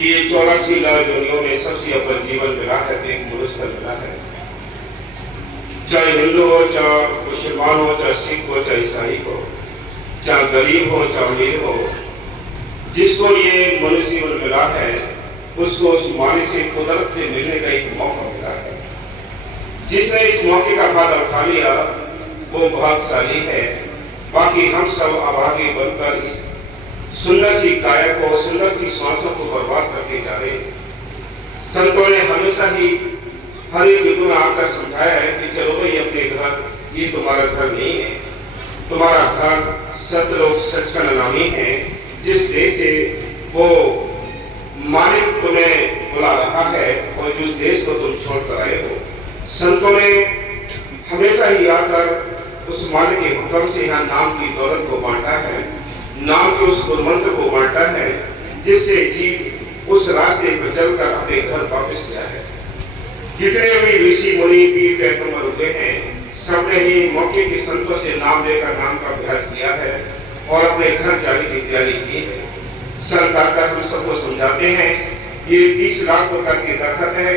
कि 84 लाख दुनिया में सबसे अव्वल जीवन मिला है, एक मनुष्य मिला है। चाहे हिंदू हो, चाहे मुसलमान हो, चाहे सिख हो, चाहे ईसाई हो, चाहे गरीब हो, चाहे अमीर हो, जिसको ये मनुष्य जीवन मिला है उसको उस मालिक से, कुदरत से मिलने का एक मौका मिला है। जिसने इस मौके का फायदा उठा लिया वो भाग्यशाली है। बाकी हम सब अभागे बनकर इस सुंदर सी काया को, सुंदर सी श्वासों को बर्बाद करके जा रहे। संतों ने हमेशा ही हर एक युग में आकर समझाया है कि चलो भाई अपने घर, ये तुम्हारा घर नहीं है, तुम्हारा घर सतलोक सच का नामी है। जिस देश से वो मालिक तुम्हें बुला रहा है और जिस देश को तुम छोड़ कर आए हो, संतों ने हमेशा ही आकर उस मालिक के हुक्म से यहाँ नाम की दौलत को बांटा है, नाम के उस मंत्र को बांटा है, जिससे जीव उस रास्ते पर चलकर अपने घर वापस गया है। जितने भी ऋषि मुनि पीर पैगंबर हुए हैं, सबने ही मौके के संतों से नाम लेकर नाम का अभ्यास किया है और अपने घर जाने की तैयारी की है। संत आकर हम सबको समझाते हैं ये 30 लाख प्रकार के दरखत है,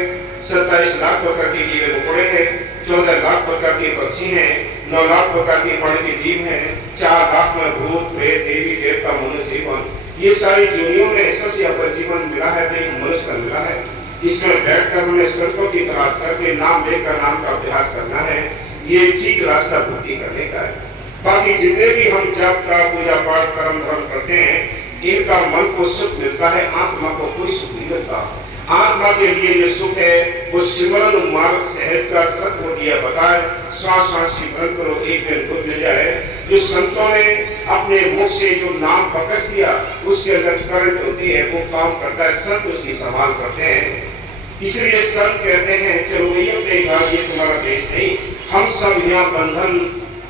27 लाख प्रकार के कीड़े मकोड़े हैं, 14 लाख प्रकार के पक्षी हैं, 9 लाख प्रकार के पानी के जीव हैं, 4 लाख में भूत प्रेत देवी देवता मनुष्य जीवन, ये सारी दुनिया में सबसे अव्वल जीवन मिला है तो एक मनुष्य का मिला है। इसमें बैठकर हमें संतों की तलाश करके नाम लेकर नाम का अभ्यास करना है, ये ठीक रास्ता भक्ति करने का है। बाकी जितने भी हम जप का पूजा पाठ कर्म धर्म करते हैं, इनका मन को सुख मिलता है, आत्मा को कोई सुख नहीं मिलता। आत्मा के लिए जो सुख है वो सिमरन मार्ग सहज का सत्य दिया बताए, श्वास श्वास सिमरन करो एक दिन खुद मिल जाए। जो संतों ने अपने मुख से जो नाम बकस दिया उसके अंदर करंट होती है, वो काम करता है, संत उसकी संभाल करते हैं। इसलिए संत कहते हैं चलो ये अपने घर, ये तुम्हारा देश नहीं, हम सब यहाँ बंधन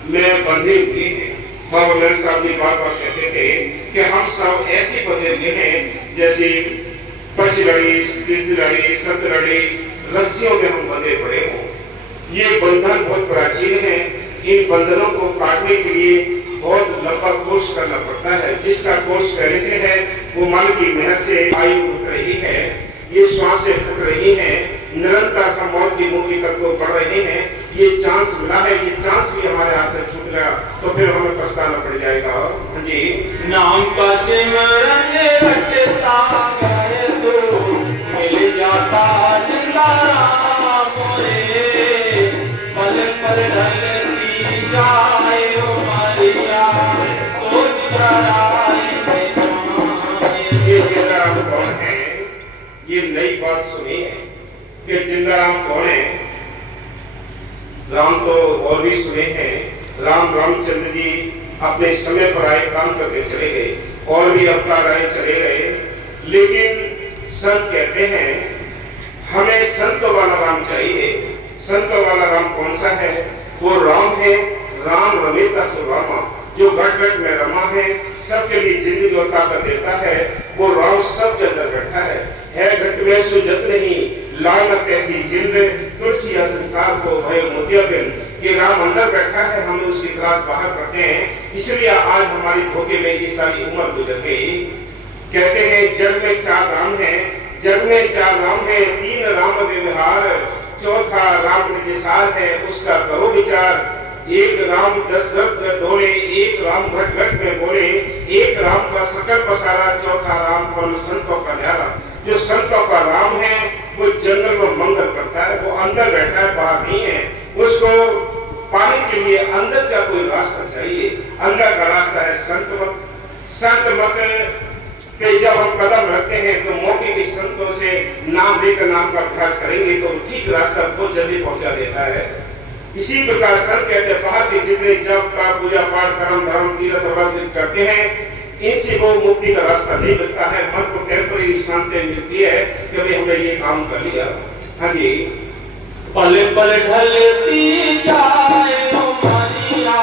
में बंधे हुए हैं। बाबा मेरे साहब ने बार बार कहते थे कि हम सब ऐसे बंधे हुए हैं जैसे पचलड़ी, तीसलड़ी, सतलड़ी रस्सियों में हम बंधे पड़े हों। ये बंधन बहुत प्राचीन है, इन बंधनों को काटने के लिए बहुत लंबा कोर्स करना पड़ता है। जिसका कोर्स पहले से है वो मन की मेहनत से आयु उठ रही है, ये श्वास से फूट रही है, निरंतर हम मौत की मुक्ति तक को बढ़ रहे हैं। ये चांस मिला है, ये चांस भी हमारे हाथ से छूट गया तो फिर हमें पछताना पड़ जाएगा। हाँ जी, नाम का सिमरन रटता गए तो मिल जाता जिंदा राम रे, पल पल ढलती जाए ओ मारिया, सोच कराए ये जिंदा राम कौन है? ये नई बात सुनिए कि जिंदा राम कौन है। राम तो और भी सुने हैं, राम रामचंद्र जी अपने समय पर आए, काम करके चले गए और भी अवतार आए चले गए। लेकिन संत कहते हैं हमें संत वाला राम चाहिए। संत वाला राम कौन सा है? वो राम है, राम रमेता सो रामा, जो घट घट में रमा है, सबके लिए जिंदगी और ताकत देता है। वो राम सब जगह बैठा है घट में सुजत नहीं, लाल कैसी जिंद, तुलसी या संसार को भय मोतिया बिन। कि राम अंदर बैठा है, हमें उसकी तलाश बाहर करते हैं, इसलिए आज हमारी धोखे में ये सारी उम्र गुजर गई। कहते हैं जग में 4 राम है, जग में 4 राम है, 3 राम व्यवहार, चौथा राम निसार है, उसका करो विचार। एक राम दशरथ में डोले, एक राम घट घट में बोले, एक राम का सकल पसारा, चौथा राम परम संतों का न्यारा। जो संतों का राम है वो जंगल में मंगल करता है, वो अंदर बैठा है, बाहर नहीं है। उसको पाने के लिए अंदर का कोई रास्ता चाहिए। अंदर का रास्ता है संत मत। संत मत पे जब हम कदम रखते हैं तो मौके के संतों से नाम लेकर नाम का अभ्यास करेंगे तो ठीक रास्ता बहुत जल्दी पहुंचा देता है। इसी प्रकार संत कहते हैं बाहर के जितने जप का पूजा पाठ कर्म धर्म तीर्थ व्रत करते हैं इनसे वो मुक्ति का रास्ता नहीं मिलता है। मन को टेम्परेरी शांति मिलती है कि भाई हमने ये काम कर लिया। हाँ जी। पल पल ढलती जाए हमारिया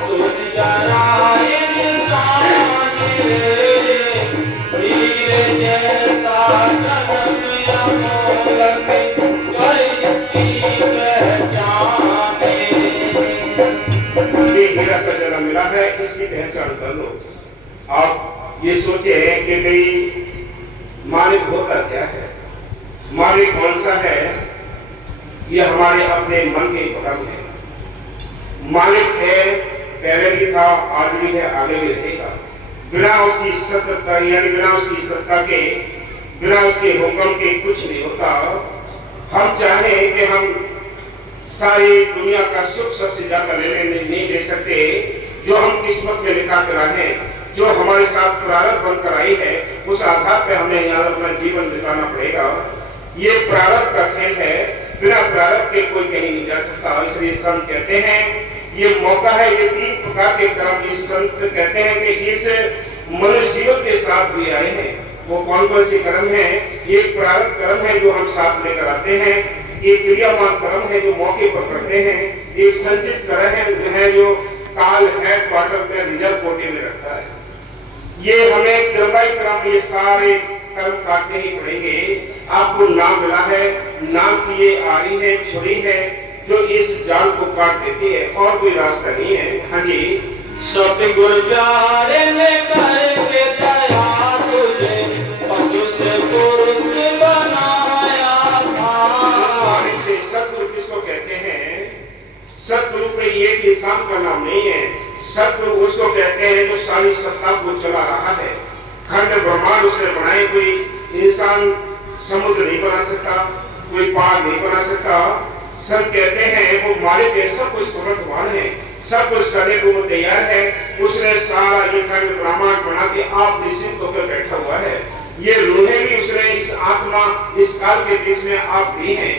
सोच जराए निशान रे हीरे जैसा जन्म या मोलक कर इसकी पहचान। ये हीरा सा जन्म मिला है, इसकी पहचान कर लो। आप ये सोचे कि भाई मालिक होता क्या है, मालिक कौन सा है, ये हमारे अपने मन के भ्रम है। मालिक है, पहले भी था, आज भी है, आगे भी रहेगा। बिना उसकी सत्ता यानी बिना उसकी सत्ता के, बिना उसके हुक्म के कुछ नहीं होता। हम चाहें कि हम सारी दुनिया का सुख सबसे ज्यादा नहीं ले सकते। जो हम किस्मत में लिखा कर आए हैं, जो हमारे साथ प्रारब्ध बनकर आई है, उस आधार पे हमें यहाँ अपना जीवन बिताना पड़ेगा। ये प्रारब्ध का खेल है, बिना प्रारब्ध के कोई कहीं नहीं जा सकता। इसलिए संत कहते हैं ये मौका है। ये 3 प्रकार के कर्म इस संत कहते हैं कि इस मनुष्य जीवन के साथ भी आए हैं। वो कौन कौन से कर्म है? एक प्रारब्ध कर्म है जो हम साथ लेकर आते हैं, एक क्रियामान कर्म है जो मौके पर करते हैं, एक संचित कर्म है जो काल है क्वार्टर में रिजर्व कोटे में रखता है। ये हमें क्रम ये सारे कर्म काटने ही पड़ेंगे। आपको नाम मिला है, नाम की ये आरी है, छुरी है जो इस जाल को काट देती है, और कोई रास्ता नहीं है। हाँ जी। सतगुरु प्यारे ने करके दया तुझे पशु से पुरुष बनाया था। सतगुरु किसको कहते हैं? सतगुरु पे एक इंसान का नाम नहीं है। सतगुरु उसको कहते हैं जो सारी सत्ता को चला रहा है। खंड ब्रह्मांड उसने बनाए, कोई इंसान समुद्र नहीं बना सकता, कोई पहाड़ नहीं बना सकता। संत कहते हैं वो मालिक है, सब कुछ समर्थवान है, सब कुछ करने को वो तैयार है। उसने सारा ये खंड ब्रह्मांड बना के आप निश्चिंत होकर बैठा हुआ है। ये रूहें भी उसने, इस आत्मा इस काल के बीच में आप दी हैं,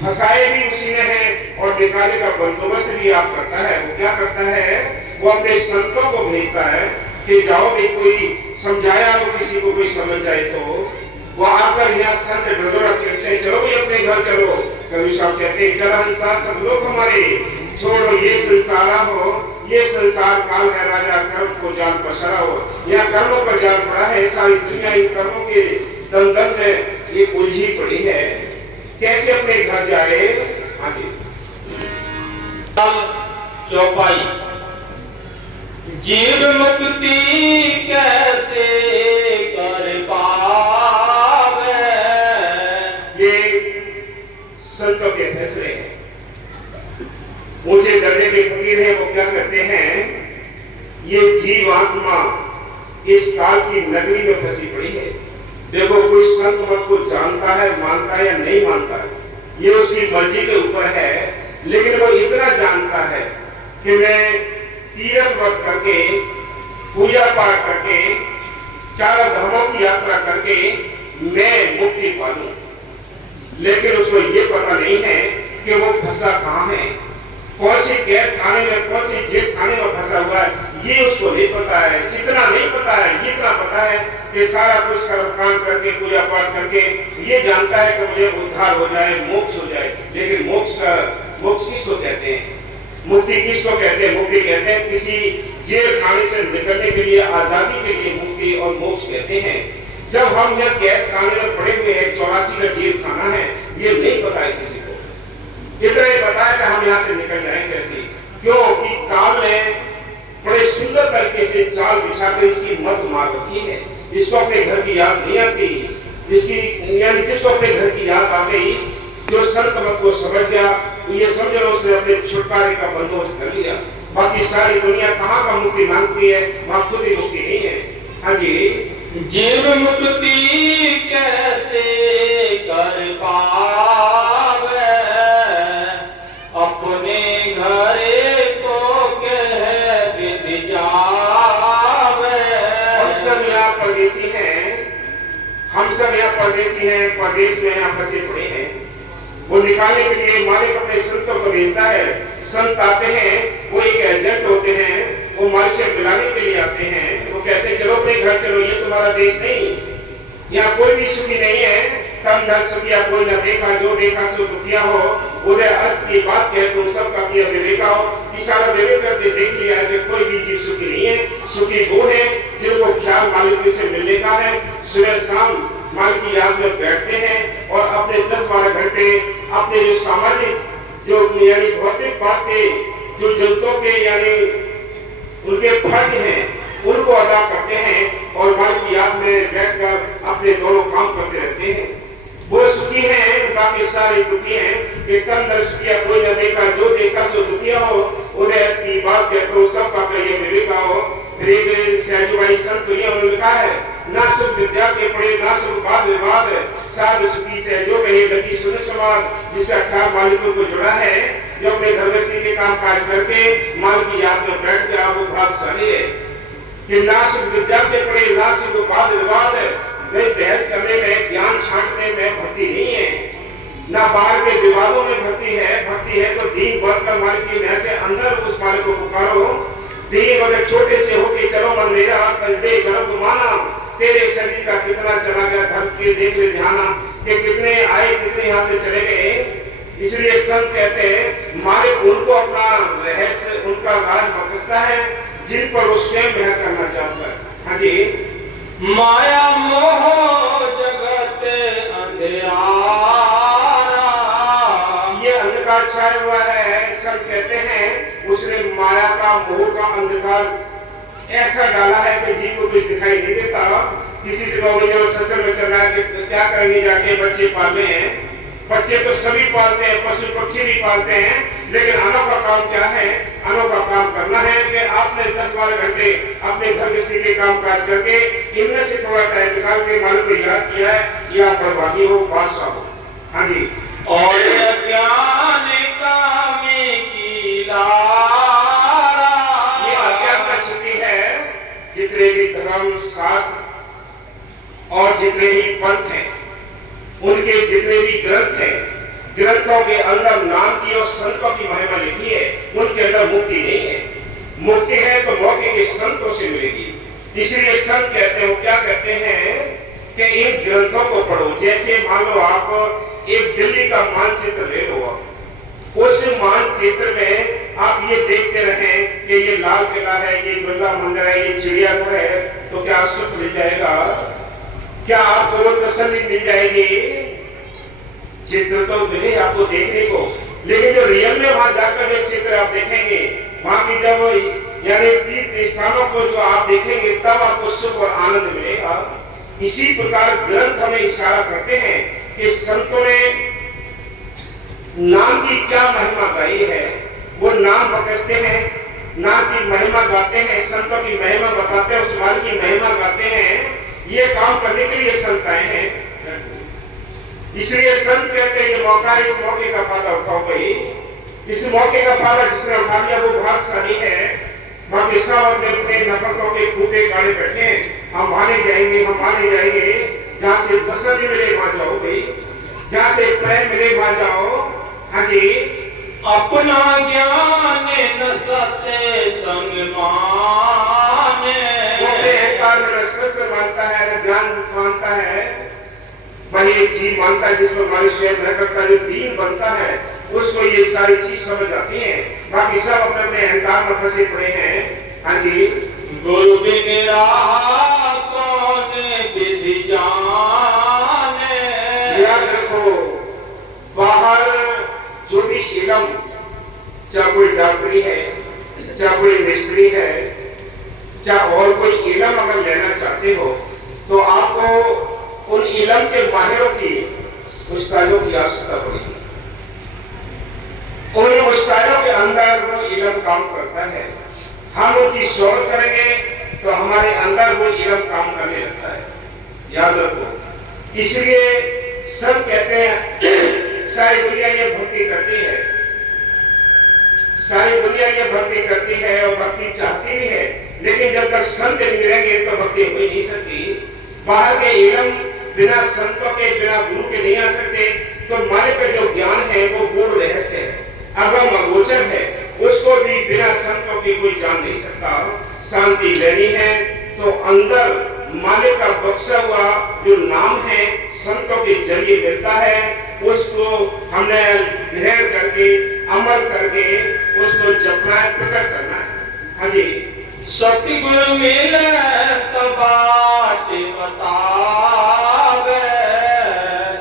फंसाए भी उसी ने है, और निकालने का बंदोबस्त भी आप करता है। वो क्या करता है? वो अपने संतों को भेजता है कि जाओ भी, कोई समझाया हो किसी को, कोई समझ जाए तो वो आकर यहाँ संत ढोलरा कहते हैं चलो भी अपने घर चलो। कवि साहब कहते हैं चल हंसा सब लोग हमारे, छोड़ो ये संसार हो, ये संसार काल है राजा कर्म को जाल पसरा हो। यहाँ कर्मों पर जाल पड़ा है, सारी दुनिया इन कर्मों के दलदल में ये उलझी पड़ी है। कैसे अपने घर जाए? हाँ जी। चौपाई जीव मुक्ति कैसे कर पावे, ये संतों के फैसले हैं। ऊंचे दर्जे के फकीर हैं, वो क्या करते हैं? ये जीव आत्मा इस काल की नगरी में फंसी पड़ी है। देखो कोई संत मत को जानता है, मानता है या नहीं मानता है, ये उसकी मर्जी के ऊपर है। लेकिन वो इतना जानता है कि मैं तीर्थ व्रत करके, पूजा पाठ करके, 4 धामों की यात्रा करके मैं मुक्ति पालूं। लेकिन उसको ये पता नहीं है कि वो फंसा कहाँ है, कौन सी कैद खाने में, कौन सी जेल खाने में फंसा हुआ है, ये उसको नहीं पता है। इतना नहीं पता है, इतना पता है कि सारा कुछ कर्म करके, पूजा पाठ करके ये जानता है कि मुझे उद्धार हो जाए, मोक्ष हो जाए। लेकिन मोक्ष किसको कहते हैं? मुक्ति किसको कहते हैं? मुक्ति कहते हैं किसी जेल खाने से निकलने के लिए, आजादी के लिए मुक्ति और मोक्ष कहते हैं। जब हम यहाँ कैद खाने में पड़े हुए हैं, 84 का जेल खाना है, ये नहीं पता है किसी को। इतना ही पता है कि हम यहाँ से निकल जाएं कैसे, क्योंकि काल ने बड़े सुंदर तरीके से जाल बिछाकर इसकी मत मार रखी है। इसको अपने घर की याद नहीं आती, इसकी यानी जिसको अपने घर की याद आ गई, जो संत मत को समझ गया, ये समझ लो उसने अपने छुटकारे का बंदोबस्त कर लिया। बाकी सारी दुनिया कहाँ का मुक्ति मांगती है, वहाँ खुद ही मुक्ति नहीं है। हाँ जी। जीव मुक्ति कैसे परदेसी हैं, हम सब यहाँ परदेसी हैं, परदेश में यहाँ फंसे पड़े हैं। वो निकालने के लिए मालिक अपने संतों को भेजता है। संत आते हैं, वो एक एजेंट होते हैं, वो मालिक से मिलाने के लिए आते हैं। वो कहते हैं चलो अपने घर चलो, ये तुम्हारा देश नहीं, यहाँ कोई भी सुखी नहीं है। तन धन सुखिया कोई न देखा, जो देखा सो दुखिया हो। उदय अस्त की बात कह तुम सबका किया विवेका हो। कि सारा विवेक करके देख लिया है कि कोई भी जीव सुखी नहीं है। सुखी वो है जिनको ख्याल मालिक से मिलने का है। सुबह शाम मालिक की याद में बैठते हैं और अपने 10-12 घंटे अपने जो सामाजिक जो यानी भौतिक बातें जो जंतुओं के यानी उनके फर्ज हैं उनको अदा करते हैं और मालिक की याद में बैठकर अपने दोनों काम करते रहते हैं। वो सुखी हैं, बाकी सारे दुखी हैं। कि तन धन सुखिया कोई न देखा, जो देखा सो दुखिया हो। उदय की बात कहते हो सबका कहिए विवेका हो। फिर सहजभाई संत उन्होंने लिखा है, ना सुख विद्या के पड़े ना सुख वाद विवाद, साध सुखी सहजो कहे लगी सुन समाज। जिसका ख्याल मालिकों को जुड़ा है, जो अपने घर गृहस्थी के काम काज करके माल की याद में बैठ गया, वो भाग्यशाली है। कि ना सुख विद्या के पड़े ना सुख वाद विवाद, बहस करने में ज्ञान छांटने में भक्ति नहीं है, ना बाहर के विवादों में भक्ति है। भक्ति है तो दीन बढ़कर मालिक की नहर से अंदर उस मालिक को पुकारो। दीन और छोटे से होके चलो मन मेरा, तजदे गर्भ माना। तेरे शरीर का कितना चला गया धर्म के देख ले ध्याना, कि कितने आए कितने यहाँ से चले गए। इसलिए संत कहते हैं मालिक उनको अपना रहस्य उनका राज बख्शता है जिन पर वो स्वयं मेहर करना चाहता है। हाँ जी। माया मोह जगत अंधियारा, ये अंधकार छाया हुआ है। संत कहते हैं उसने माया का मोह का अंधकार ऐसा डाला है कि जीव को कुछ दिखाई नहीं देता। किसी से कहोगे जब सत्संग में चल रहा है कि क्या करेंगे जाके, बच्चे पालने हैं। बच्चे तो सभी पालते हैं, पशु पक्षी भी पालते हैं, लेकिन अनोखा काम क्या है? अनोखा काम करना है कि आपने 10-12 घंटे अपने घर गृहस्थी के काम काज करके इनमें से थोड़ा टाइम निकाल के मालिक को याद किया है, या बर्बादी हो बादशाह हो। हाँ जी। और ज्ञान कामी की लारा, ये अज्ञान का छुट्टी है। जितने भी धर्म शास्त्र और जितने ही पंथ हैं, उनके जितने भी ग्रंथ हैं, ग्रंथों के अंदर नाम की और संतों की महिमा लिखी है। उनके अंदर मुक्ति नहीं है। मुक्ति है तो मौके के संतों से मिलेगी। इसलिए संत कहते हो क्या कहते हैं कि इन ग्रंथों को पढ़ो। जैसे मान लो आप एक दिल्ली का मानचित्र ले लो, उस मानचित्र में आप ये देखते रहें कि ये लाल किला है, ये बिरला मंदिर है, ये चिड़ियाघर है, तो क्या सुख मिल जाएगा? क्या आपको वो तसल्ली मिल जाएगी? चित्र तो मिले आपको देखने को, लेकिन जो रियल में वहां जाकर एक चित्र आप देखेंगे, वहां की जब यानी तीर्थ स्थानों को जो आप देखेंगे तब आपको सुख और आनंद मिलेगा। इसी प्रकार ग्रंथ हमें इशारा करते हैं कि संतों ने नाम की क्या महिमा गाई है। वो नाम बकसते हैं, नाम की महिमा गाते हैं, संतों की महिमा बताते हैं, उस माल की महिमा गाते हैं। ये काम करने के लिए संत आए हैं। इसलिए संत कहते हैं ये मौका, इस मौके का फायदा उठाओ भाई। इस मौके का फायदा जिसने उठा लिया वो भाग्यशाली है। बाकी सब अपने नफरतों के खूटे गाड़े बैठे हैं, हम माने जाएंगे, हम माने जाएंगे। जहाँ से तसल्ली मिले वहां जाओ भाई, जहाँ से प्रेम मिले वहां जाओ। हाँ जी। अपना ज्ञान न सत्य संग माने, सत्य मानता है न ज्ञान मानता है। वही एक चीज मानता है जिसमें मनुष्य न करता, जो दीन बनता है उसको ये सारी चीज समझ आती है। बाकी सब अपने अपने अहंकार में फंसे पड़े हैं। हाँ जी। गुरु बिन रहा कौन विधि जाने, याद रखो बाहर जो भी इलम, चाहे कोई डॉक्टरी है, चाहे कोई मिस्त्री है, चाहे और कोई इलम अगर लेना चाहते हो तो आपको उन इलम के माहिरों की, उस्तादों की आवश्यकता पड़ेगी। उन उस्तादों के अंदर वो इलम काम करता है। हम उनकी शोध करेंगे तो हमारे अंदर वो इलम काम करने लगता है। याद रखो। इसलिए सब कहते हैं सारी दुनिया ये भक्ति करती है, सारी दुनिया ये भक्ति करती है और भक्ति चाहती भी है, लेकिन जब तक संत नहीं मिलेंगे तो भक्ति हो ही नहीं सकती। बाहर के इलम बिना संतों के, बिना गुरु के नहीं आ सकते। तो मालिक का जो ज्ञान है वो गूढ़ रहस्य है, अगम अगोचर है, उसको भी बिना संतों के कोई जान नहीं सकता। शांति लेनी है तो अंदर मालिक का बख्शा हुआ जो नाम है संतों के जरिए मिलता है, उसको हमने ग्रहण करके अमल करके उसको जपना है, प्रकट करना है। हाँ जी, सतगुरु मिले तो बात बतावे,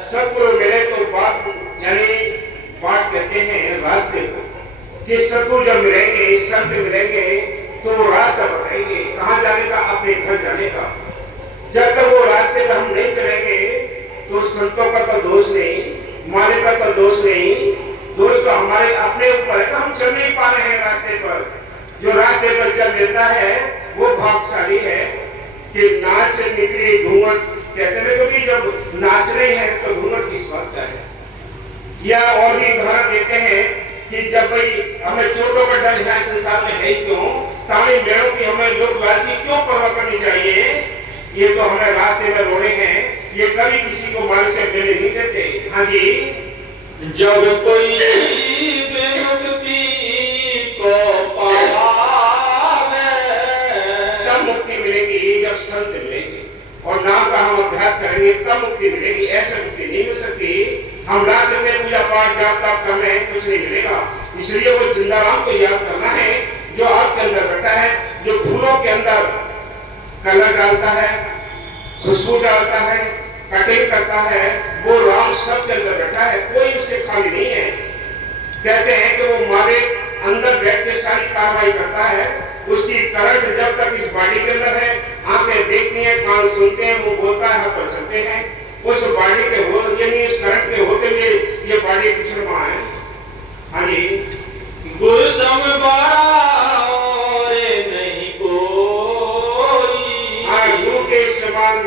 सतगुरु मिले तो बात, यानी बात कहते हैं रास्ते को, कि सतगुरु जब मिलेंगे, संत मिलेंगे तो वो रास्ता बताएंगे कहाँ जाने का, अपने घर जाने का। जब तक वो रास्ते पर हम नहीं चलेंगे तो संतों का तो दोष नहीं, मालिक का तो दोष नहीं, दोष तो हमारे अपने ऊपर है। तो हम चल नहीं पा रहे हैं रास्ते पर। जो रास्ते पर चल लेता है वो भाग्यशाली है कि नाच निकली घूंघट कहते हैं, क्योंकि जब नाच रहे हैं तो घूंघट किस बात का है। या और भी उदाहरण देते हैं कि जब भाई हमें चोटों का डर है संसार में है क्यों, ताली मेड़ों की हमें लोकलाज की क्यों परवाह करनी चाहिए। ये तो हमें रास्ते में रोने हैं, ये कभी किसी को मालिक से मिलने नहीं देते। हाँ जी, जब कोई बेमुक्ति को पावे, तब मुक्ति मिलेगी जब संत मिलेंगे और नाम का हम अभ्यास करेंगे, तब मुक्ति मिलेगी। ऐसे मुक्ति नहीं मिल सकती। हम रात में पूजा पाठ जाप ताप कर रहे हैं, कुछ नहीं मिलेगा। इसलिए वो जिंदा राम को याद करना है जो आपके अंदर बैठा है, जो फूलों के अंदर कलर डालता है, खुशबू डालता है, कटिंग करता है, वो राम सबके अंदर बैठा है, कोई उससे खाली नहीं है। कहते हैं कि वो मालिक अंदर बैठ के सारी कार्रवाई करता है। उसकी करंट जब तक इस बॉडी के अंदर है, आंखें देखती हैं, कान सुनते हैं, वो बोलता है, हाथ पर चलते हैं। उस बॉडी के हो, यानी इस करंट के होते हुए ये बॉडी किसने वहां है। हाँ जी, गुरु संग बड़ा और नहीं कोई, गुरु के समान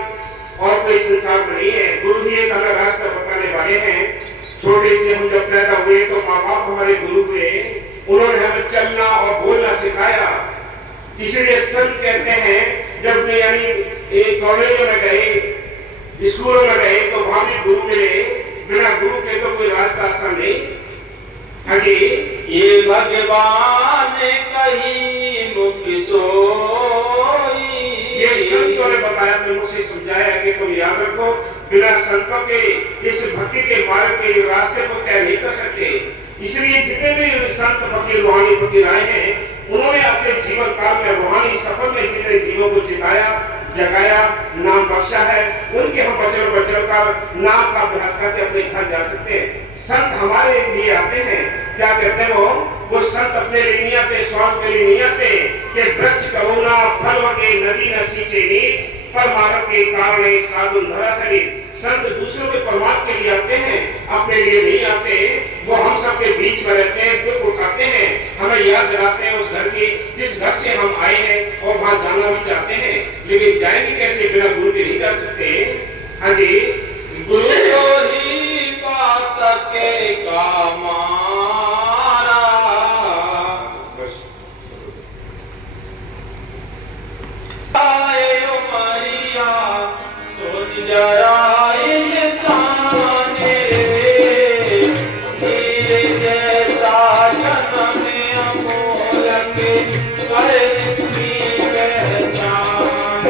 और कोई संसार में नहीं है। गुरु ही एक अलग रास्ता बताने वाले हैं। छोटे से हम जब पैदा हुए तो माँ बाप हमारे गुरु हुए, उन्होंने हमें चलना और बोलना सिखाया। इसलिए संत कहते हैं जब मैं यानी एक कॉलेजों में गए, स्कूलों में गए तो वहां भी गुरु मिले, बिना गुरु के तो कोई रास्ता आसान नहीं। हाँ जी, ये भगवान कहीं मुख सोई, ये संतों ने बताया, अपने मुख से समझाया कि तुम याद रखो, बिना संतों के इस भक्ति के मार्ग के रास्ते को तय नहीं कर सकते। इसलिए जितने भी संत फकीर, रूहानी फकीर आए हैं, उन्होंने अपने जीवन काल में रूहानी सफर में जितने जीवों को जिताया, जगाया, नाम बख्शा है, उनके हम बचल बचल कर नाम का अभ्यास करके अपने घर जा सकते हैं। संत हमारे लिए आते हैं, क्या कहते हैं वो संत अपने लिए नहीं आते, स्वार्थ के लिए नहीं आते कि वृक्ष करुणा फल वगे नदी न सींचे नीर, परमार्थ के कारण साधु धरा शरीर। संत दूसरों के परमार्थ के लिए आते हैं, अपने लिए नहीं आते। वो हम सबके बीच में रहते हैं, दुख उठाते हैं, हमें याद दिलाते हैं उस घर की जिस घर से हम आए हैं और वहां जाना भी चाहते हैं, लेकिन जाएंगे कैसे, बिना गुरु के नहीं जा सकते। हाँ जी, गुरु ही बात के कामारा, आए उमरिया सोच जरा इंसान रे, जैसा जन्म अमोलक कर इसकी पहचान।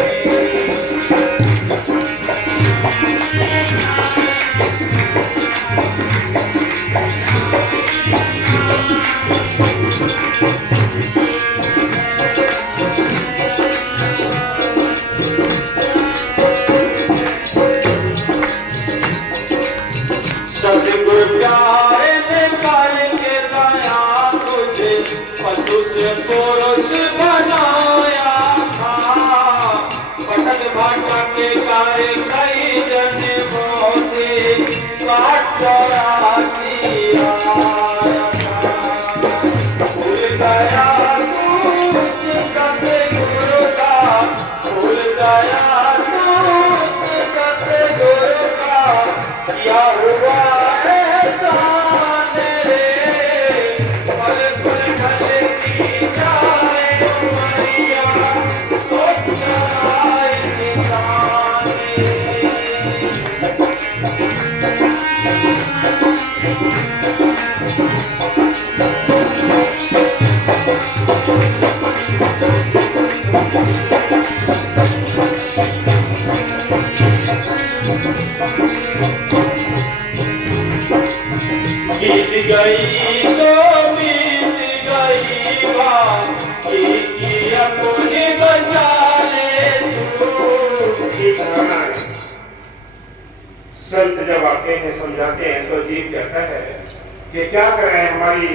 बीत गई सो बीत गई बात की अपनी बचा ले तू। संत जब आते हैं समझाते हैं तो जीव कहता है कि क्या करें, हमारी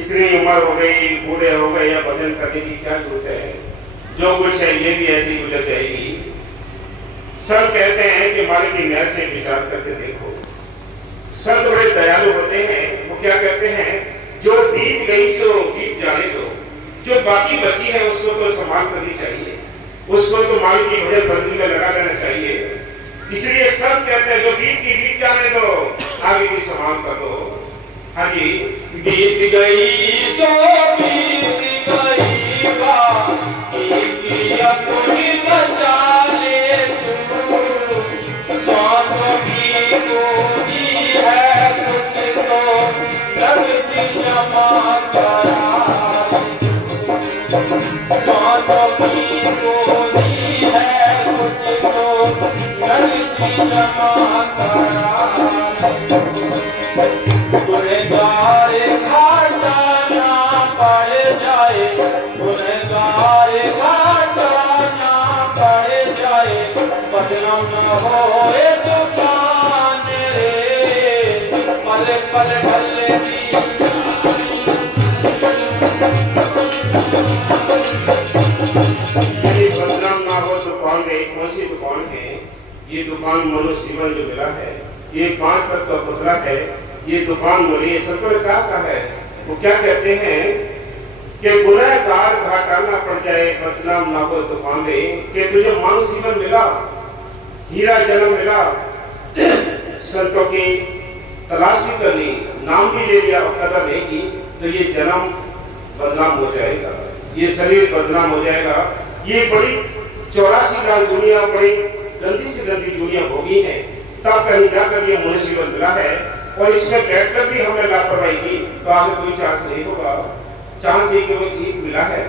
इतनी उम्र हो गई, बूढ़े हो गए, या भजन करने की क्या जरूरत है, जो कुछ है ये भी ऐसी गुजर जाएगी। संत कहते हैं कि मालिक की मेहर से विचार करके देखो। संत बड़े दयालु होते हैं, वो क्या कहते हैं, जो बीत गई सो बीत जाने दो, जो बाकी बची है उसको तो संभाल करनी चाहिए, उसको तो मालिक की भजन बंदी में लगा देना चाहिए। इसलिए संत कहते हैं जो बीत की बीत जाने दो, आगे की संभाल कर दो। हाँ जी, बीत गई सो बीत गई बात की अपनी बचा ले तू। सांसों की पूंजी है कुछ तो लगती जमा करा। सांसों की पूंजी है कुछ तो लगती जमा करा। गुनहगार घाटा ना पड़ जाए, गुनहगार घाटा ना पड़ जाए, बदनाम न होए दुकान रे, पल पल गलती। यदि बदनाम ना हो दुकान रे, कौन सी दुकान है? ये दुकान मनुष्य जीवन जो मिला है, ये 5 तत्व का पुतला है, ये दुकान बोली सत्वर का है। वो क्या कहते हैं कि गुनहगार घाटा ना पड़ जाए, बदनाम ना हो दुकान में, कि तुझे मानव जीवन मिला, हीरा जन्म मिला, संतों की तलाशी कर ली, नाम भी ले लिया और कदर नहीं की, तो ये जन्म बदनाम हो जाएगा, ये शरीर बदनाम हो जाएगा। ये बड़ी 84 लाख दुनिया, बड़ी गंदी से गंदी दुनिया भोगी है, तब कहीं जाकर ये मनुष्य जीवन मिला है। और इसमें बैठकर भी हमने लापरवाही की तो आगे कोई चांस नहीं होगा। चांस ही केवल एक मिला है,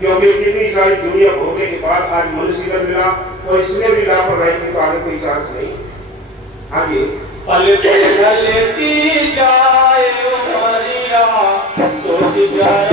क्योंकि कितनी सारी दुनिया भोगने के बाद आज मनुष्य जीवन मिला, और इसमें भी लापरवाही की तो आगे कोई चांस नहीं। आगे पल पल ढलती जाए उमरिया, सोच जरा